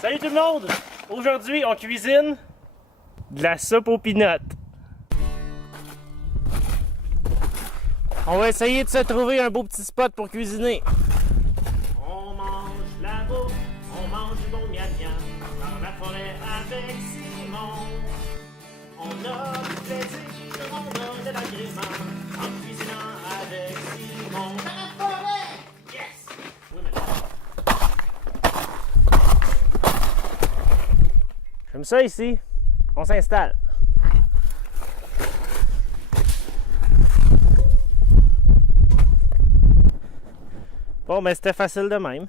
Salut tout le monde! Aujourd'hui, on cuisine de la soupe aux peanuts. On va essayer de se trouver un beau petit spot pour cuisiner. On mange la bouffe, on mange du bon miam-miam dans la forêt avec Simon. On a du plaisir, on a de l'agrément en cuisinant avec Simon. Dans la forêt! Yes! Oui, mais... J'aime ça ici. On s'installe. Bon, ben c'était facile de même.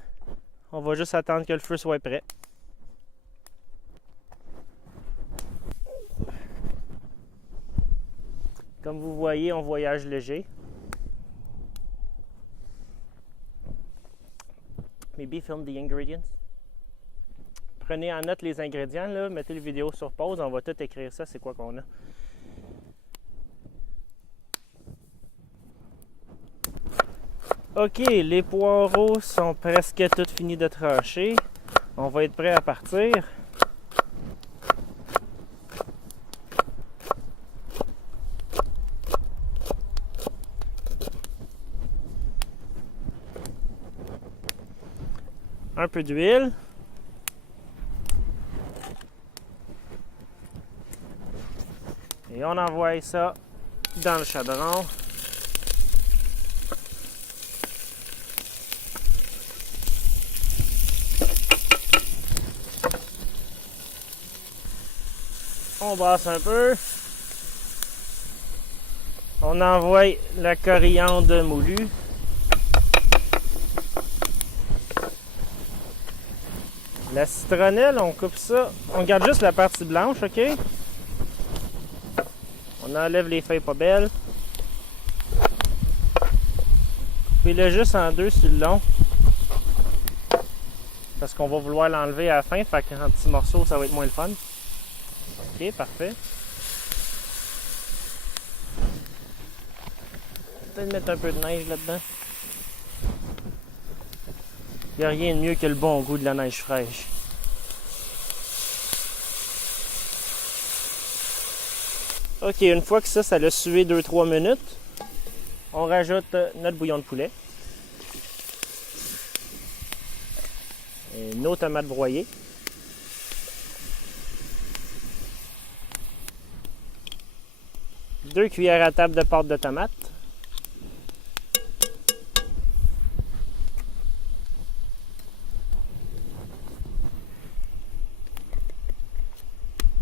On va juste attendre que le feu soit prêt. Comme vous voyez, on voyage léger. Maybe film the ingredients. Prenez en note les ingrédients, là. Mettez la vidéo sur pause, on va tout écrire ça, c'est quoi qu'on a. Ok, les poireaux sont presque tous finis de trancher. On va être prêt à partir. Un peu d'huile. Et on envoie ça dans le chaudron. On brasse un peu. On envoie la coriandre moulue. La citronnelle, on coupe ça. On garde juste la partie blanche, ok? On enlève les feuilles pas belles. Coupez-le juste en deux sur le long. Parce qu'on va vouloir l'enlever à la fin, fait qu'en petits morceaux, ça va être moins le fun. Ok, parfait. Peut-être mettre un peu de neige là-dedans. Il n'y a rien de mieux que le bon goût de la neige fraîche. Ok, une fois que ça l'a sué 2-3 minutes, on rajoute notre bouillon de poulet. Et nos tomates broyées. Deux cuillères à table de pâte de tomate.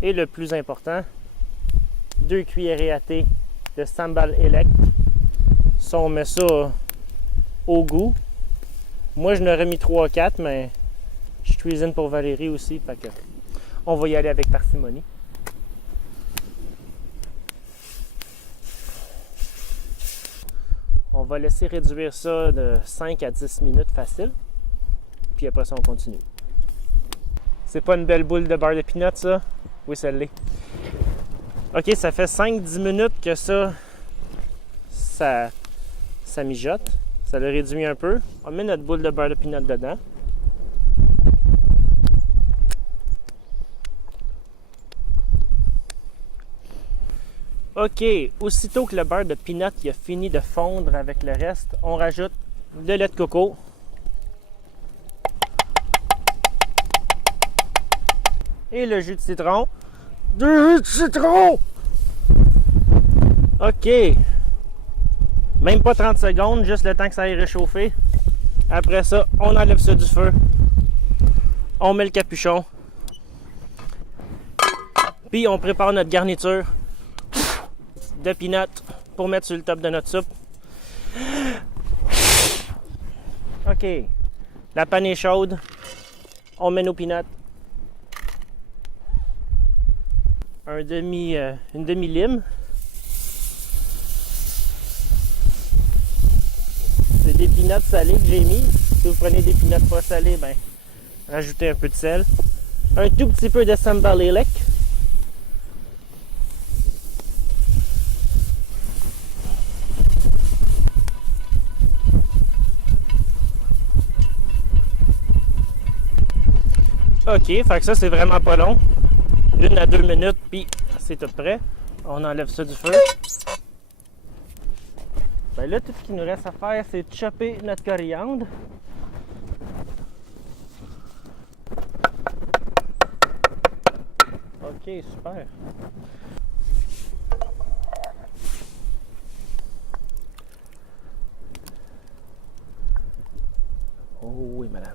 Et le plus important, 2 cuillerées à thé de sambal elect. Ça, on met ça au goût. Moi, je n'aurais mis 3-4, mais je cuisine pour Valérie aussi, fait que on va y aller avec parcimonie. On va laisser réduire ça de 5 à 10 minutes facile. Puis après ça, on continue. C'est pas une belle boule de beurre de peanut, ça? Oui, ça l'est. Ok, ça fait 5-10 minutes que ça mijote. Ça le réduit un peu. On met notre boule de beurre de peanut dedans. Ok, aussitôt que le beurre de peanut il a fini de fondre avec le reste, on rajoute le lait de coco. Et le jus de citron. Du jus de citron! Ok. Même pas 30 secondes, juste le temps que ça aille réchauffer. Après ça, on enlève ça du feu. On met le capuchon. Puis on prépare notre garniture de peanut pour mettre sur le top de notre soupe. Ok. La panne est chaude. On met nos peanuts. Une demi-lime. C'est des peanuts salés que j'ai mis. Si vous prenez des peanuts pas salés, ben, rajoutez un peu de sel. Un tout petit peu de sambal elect. OK, fait que ça, c'est vraiment pas long. 1 à 2 minutes, puis c'est tout prêt. On enlève ça du feu. Ben là, tout ce qu'il nous reste à faire, c'est de chopper notre coriandre. OK, super. Oh oui, madame.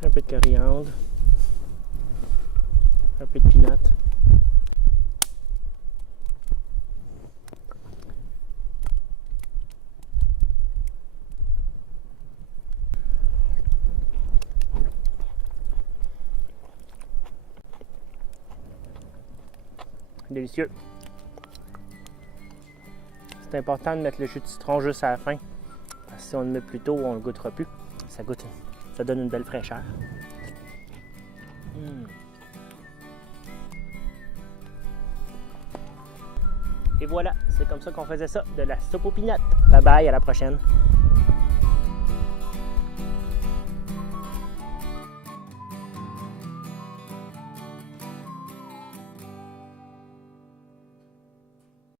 Un peu de coriandre. Un peu de peanut. Délicieux. C'est important de mettre le jus de citron juste à la fin. Parce que si on le met plus tôt, on le goûtera plus. Ça goûte, ça donne une belle fraîcheur. Et voilà, c'est comme ça qu'on faisait ça, de la soupe aux peanuts. Bye bye, à la prochaine.